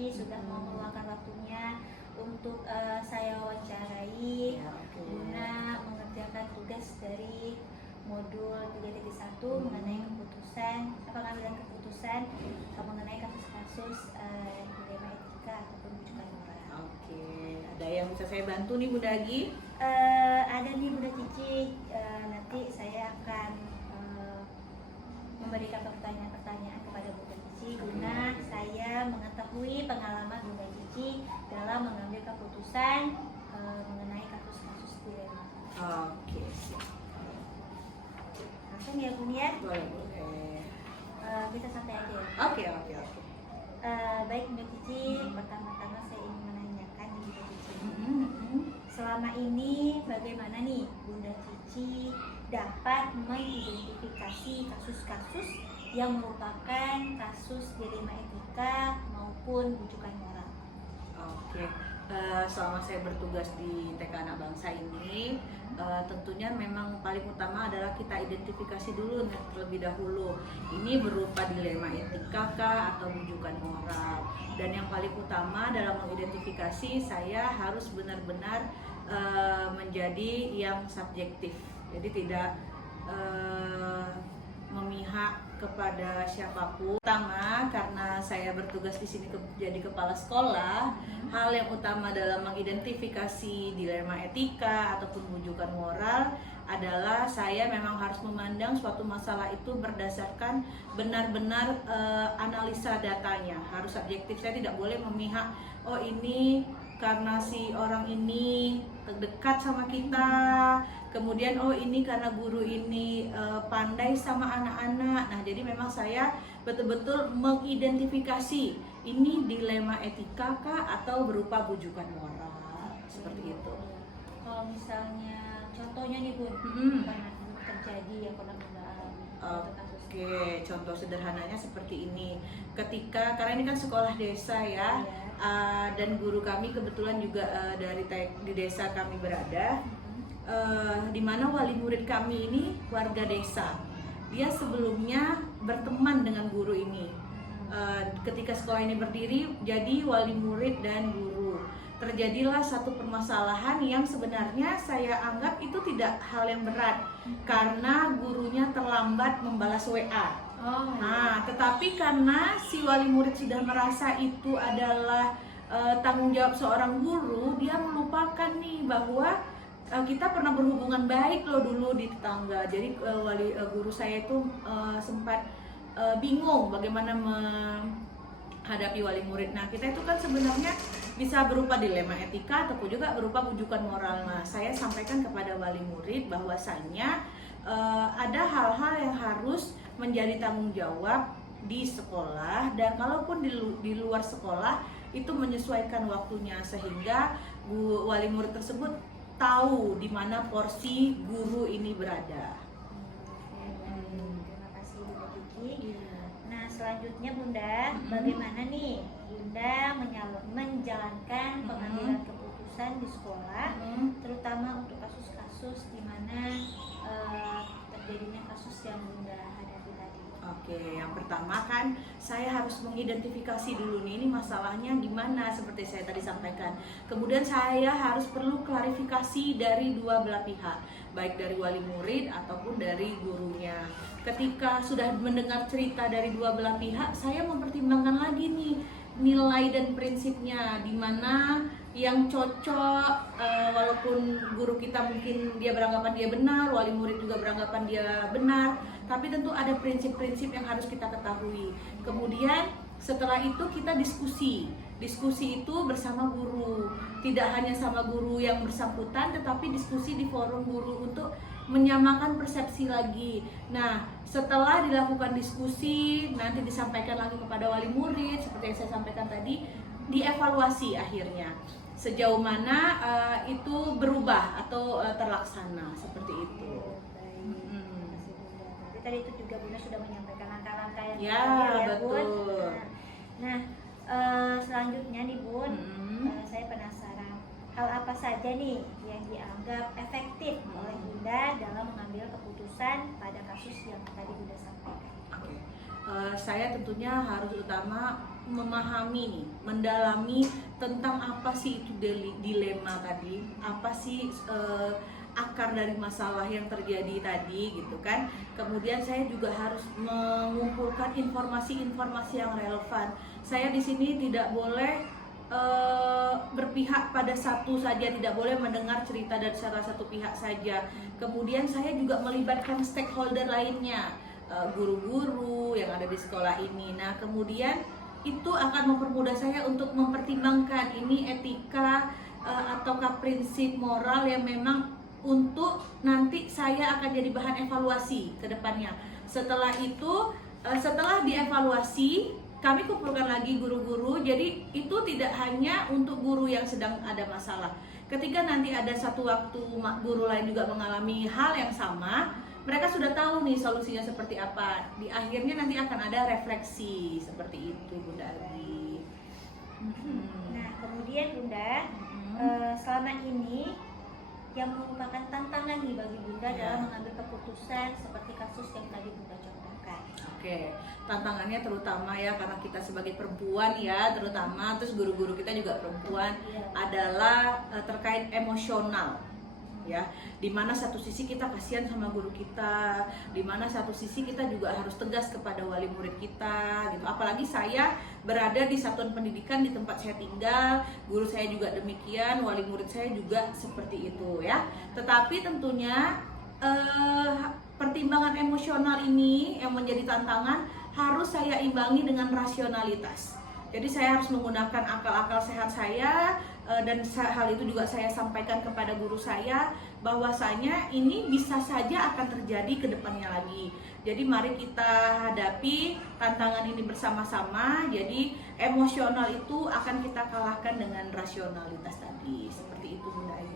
Cici sudah mau meluangkan waktunya untuk saya wawancarai guna mengerjakan tugas dari modul 3.1 mengenai pengambilan keputusan mengenai kasus-kasus dilema etika ataupun rujukan moral. Oke, ada yang bisa saya bantu nih Bunda Agi? Ada nih Bunda Cici, nanti saya akan memberikan pertanyaan-pertanyaan kepada Bunda Cici guna saya mengetahui pengalaman Bunda Cici dalam mengambil keputusan mengenai kasus-kasus dilema. Oke, siap. Langsung ya Bunda ya? Boleh. Kita santai aja ya. Oke. Baik Bunda Cici, pertama-tama saya ingin menanyakan nih Bunda Cici. Selama ini bagaimana nih Bunda Cici dapat mengidentifikasi kasus-kasus yang merupakan kasus dilema etika maupun rujukan moral? Oke, selama saya bertugas di TK Anak Bangsa ini, tentunya memang paling utama adalah kita identifikasi dulu terlebih dahulu. Ini berupa dilema etika kah atau rujukan moral. Dan yang paling utama dalam mengidentifikasi, saya harus benar-benar menjadi yang subjektif. Jadi tidak memihak kepada siapapun. Pertama, karena saya bertugas di sini jadi kepala sekolah, hal yang utama dalam mengidentifikasi dilema etika ataupun rujukan moral adalah saya memang harus memandang suatu masalah itu berdasarkan benar-benar analisa datanya, harus subjektif. Saya tidak boleh memihak, oh ini karena si orang ini terdekat sama kita, kemudian oh ini karena guru ini pandai sama anak-anak. Nah, jadi memang saya betul-betul mengidentifikasi ini dilema etika kah atau berupa rujukan moral, seperti itu. Kalau misalnya contohnya nih Bun, pernah terjadi yang pernah Bunda alami? Oke, contoh sederhananya seperti ini. Karena ini kan sekolah desa ya, dan guru kami kebetulan juga di desa kami berada, di mana wali murid kami ini warga desa. Dia sebelumnya berteman dengan guru ini. Ketika sekolah ini berdiri, jadi wali murid dan guru. Terjadilah satu permasalahan yang sebenarnya saya anggap itu tidak hal yang berat, karena gurunya terlambat membalas WA. Nah, tetapi karena si wali murid sudah merasa itu adalah tanggung jawab seorang guru, dia melupakan nih bahwa kita pernah berhubungan baik loh dulu di tetangga. Jadi guru saya itu sempat bingung bagaimana menghadapi wali murid. Nah, kita itu kan sebenarnya bisa berupa dilema etika ataupun juga berupa rujukan moral. Nah, saya sampaikan kepada wali murid bahwasanya ada hal-hal yang harus menjadi tanggung jawab di sekolah, dan kalaupun di luar sekolah itu menyesuaikan waktunya sehingga wali murid tersebut tahu di mana porsi guru ini berada. Terima kasih Bunda Cici. Nah, selanjutnya Bunda, bagaimana nih Bunda menjalankan pengambilan keputusan di sekolah, terutama untuk kasus-kasus di mana terjadinya kasus yang Bunda hadapi tadi? Oke, yang pertama kan saya harus mengidentifikasi dulu nih, ini masalahnya gimana seperti saya tadi sampaikan. Kemudian saya harus perlu klarifikasi dari dua belah pihak, baik dari wali murid ataupun dari gurunya. Ketika sudah mendengar cerita dari dua belah pihak, saya mempertimbangkan lagi nih nilai dan prinsipnya, di mana yang cocok, walaupun guru kita mungkin dia beranggapan dia benar, wali murid juga beranggapan dia benar, tapi tentu ada prinsip-prinsip yang harus kita ketahui. Kemudian setelah itu kita diskusi itu bersama guru, tidak hanya sama guru yang bersangkutan, tetapi diskusi di forum guru untuk menyamakan persepsi lagi. Nah, setelah dilakukan diskusi, nanti disampaikan lagi kepada wali murid, seperti yang saya sampaikan tadi, dievaluasi akhirnya sejauh mana itu berubah atau terlaksana, seperti itu. Jadi tadi itu juga Bunda sudah menyampaikan langkah-langkah yang ya, betul. Bun. Nah, selanjutnya nih Bun, saya penasaran hal apa saja nih yang dianggap efektif oleh Bunda dalam mengambil keputusan pada kasus yang tadi Bunda sampaikan? Saya tentunya harus utama memahami nih, mendalami tentang apa sih itu dilema tadi, apa sih akar dari masalah yang terjadi tadi gitu kan. Kemudian saya juga harus mengumpulkan informasi-informasi yang relevan. Saya di sini tidak boleh berpihak pada satu saja, tidak boleh mendengar cerita dari salah satu pihak saja. Kemudian saya juga melibatkan stakeholder lainnya, guru-guru yang ada di sekolah ini. Nah, kemudian itu akan mempermudah saya untuk mempertimbangkan ini etika ataukah prinsip moral yang memang untuk nanti saya akan jadi bahan evaluasi ke depannya. Setelah itu, setelah dievaluasi, kami kumpulkan lagi guru-guru. Jadi itu tidak hanya untuk guru yang sedang ada masalah. Ketika nanti ada satu waktu guru lain juga mengalami hal yang sama, mereka sudah tahu nih solusinya seperti apa. Di akhirnya nanti akan ada refleksi seperti itu, Bunda Agi. Nah, kemudian Bunda, selama ini yang merupakan tantangan nih bagi Bunda dalam mengambil keputusan seperti kasus yang tadi Bunda contohkan. Oke, tantangannya terutama ya karena kita sebagai perempuan ya, terutama terus guru-guru kita juga perempuan, adalah terkait emosional. Ya, dimana satu sisi kita kasihan sama guru kita, dimana satu sisi kita juga harus tegas kepada wali murid kita gitu. Apalagi saya berada di satuan pendidikan di tempat saya tinggal, guru saya juga demikian, wali murid saya juga seperti itu ya. Tetapi tentunya pertimbangan emosional ini yang menjadi tantangan harus saya imbangi dengan rasionalitas. Jadi saya harus menggunakan akal-akal sehat saya, dan hal itu juga saya sampaikan kepada guru saya bahwasanya ini bisa saja akan terjadi ke depannya lagi. Jadi mari kita hadapi tantangan ini bersama-sama. Jadi emosional itu akan kita kalahkan dengan rasionalitas tadi. Seperti itu Bunda Agi.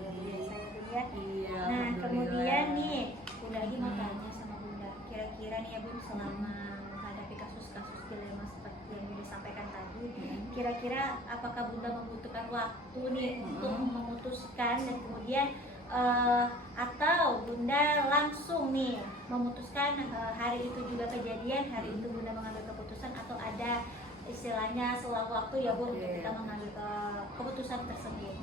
Iya. Nah, kemudian nih Bunda Agi mau tanya sama Bunda, kira-kira nih ya Bun, selama menghadapi kasus-kasus dilema seperti yang Bunda sampaikan tadi, kira-kira apakah Bunda membutuhkan waktu nih untuk memutuskan dan kemudian atau Bunda langsung nih memutuskan hari itu juga kejadian, hari itu Bunda mengambil keputusan, atau ada istilahnya selang waktu ya Bu untuk kita mengambil keputusan tersebut?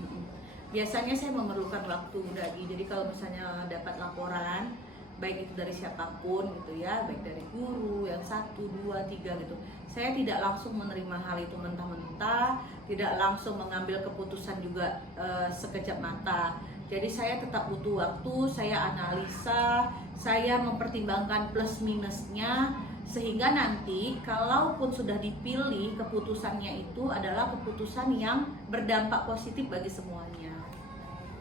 Biasanya saya memerlukan waktu Bunda Agi. Jadi kalau misalnya dapat laporan baik itu dari siapapun gitu ya, baik dari guru yang 1, 2, 3 gitu, saya tidak langsung menerima hal itu mentah-mentah, tidak langsung mengambil keputusan juga sekejap mata. Jadi saya tetap butuh waktu, saya analisa, saya mempertimbangkan plus minusnya, sehingga nanti kalaupun sudah dipilih, keputusannya itu adalah keputusan yang berdampak positif bagi semuanya.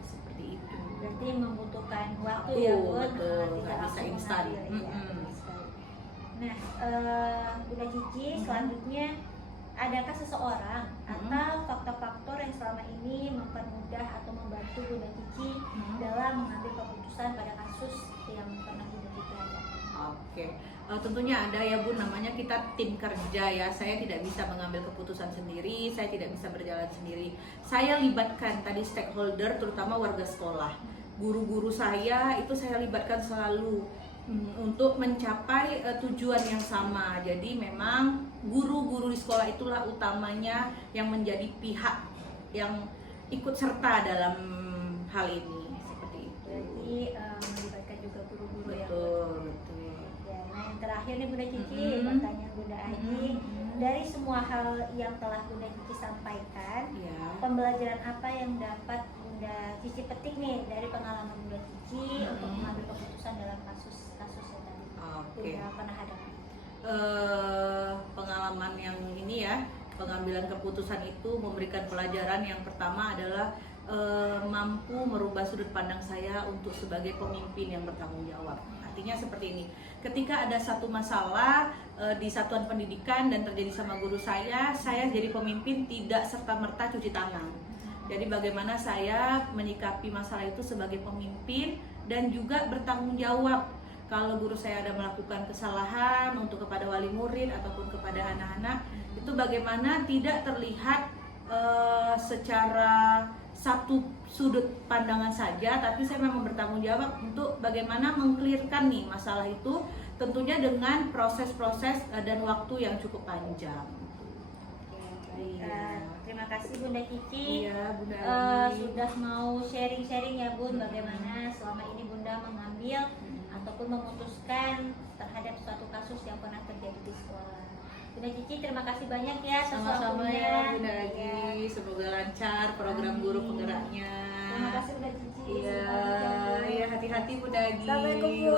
Seperti itu. Berarti membutuhkan waktu ya Bu, nggak bisa instan. Nah, Bunda Cici, selanjutnya adakah seseorang atau faktor-faktor yang selama ini mempermudah atau membantu Bunda Cici dalam mengambil keputusan pada kasus yang pernah Bunda Cici hadapi? Oke, tentunya ada ya Bu, namanya kita tim kerja ya. Saya tidak bisa mengambil keputusan sendiri, saya tidak bisa berjalan sendiri. Saya libatkan tadi stakeholder, terutama warga sekolah. Guru-guru saya itu saya libatkan selalu untuk mencapai tujuan yang sama. Jadi memang guru-guru di sekolah itulah utamanya yang menjadi pihak yang ikut serta dalam hal ini. Seperti itu. Berarti melibatkan juga guru-guru ya. Betul. Ya, nah yang terakhir nih Bunda Cici, pertanyaan Bunda Agi, dari semua hal yang telah Bunda Cici sampaikan, pembelajaran apa yang dapat Bunda Cici petik nih dari pengalaman Bunda Cici untuk mengambil keputusan dalam kasus-kasus yang tadi Bunda pernah hadapi? Pengalaman yang ini ya, pengambilan keputusan itu memberikan pelajaran. Yang pertama adalah mampu merubah sudut pandang saya untuk sebagai pemimpin yang bertanggung jawab. Artinya seperti ini, ketika ada satu masalah di satuan pendidikan dan terjadi sama guru saya jadi pemimpin tidak serta-merta cuci tangan. Jadi bagaimana saya menyikapi masalah itu sebagai pemimpin dan juga bertanggung jawab. Kalau guru saya ada melakukan kesalahan untuk kepada wali murid ataupun kepada anak-anak, itu bagaimana tidak terlihat secara satu sudut pandangan saja, tapi saya memang bertanggung jawab untuk bagaimana mengklirkan nih masalah itu, tentunya dengan proses-proses dan waktu yang cukup panjang. Iya. Terima kasih Bunda Cici. Iya, Bunda Sudah mau sharing-sharing ya Bun, bagaimana selama ini Bunda mengambil ataupun memutuskan terhadap suatu kasus yang pernah terjadi di sekolah. Bunda Cici terima kasih banyak ya atas Sama-sama waktunya. ya Bunda Agi, Ya. semoga lancar program guru penggeraknya. Terima kasih Bunda Cici. Iya, Selamat iya hati-hati Bunda Agi. Assalamualaikum, Bu.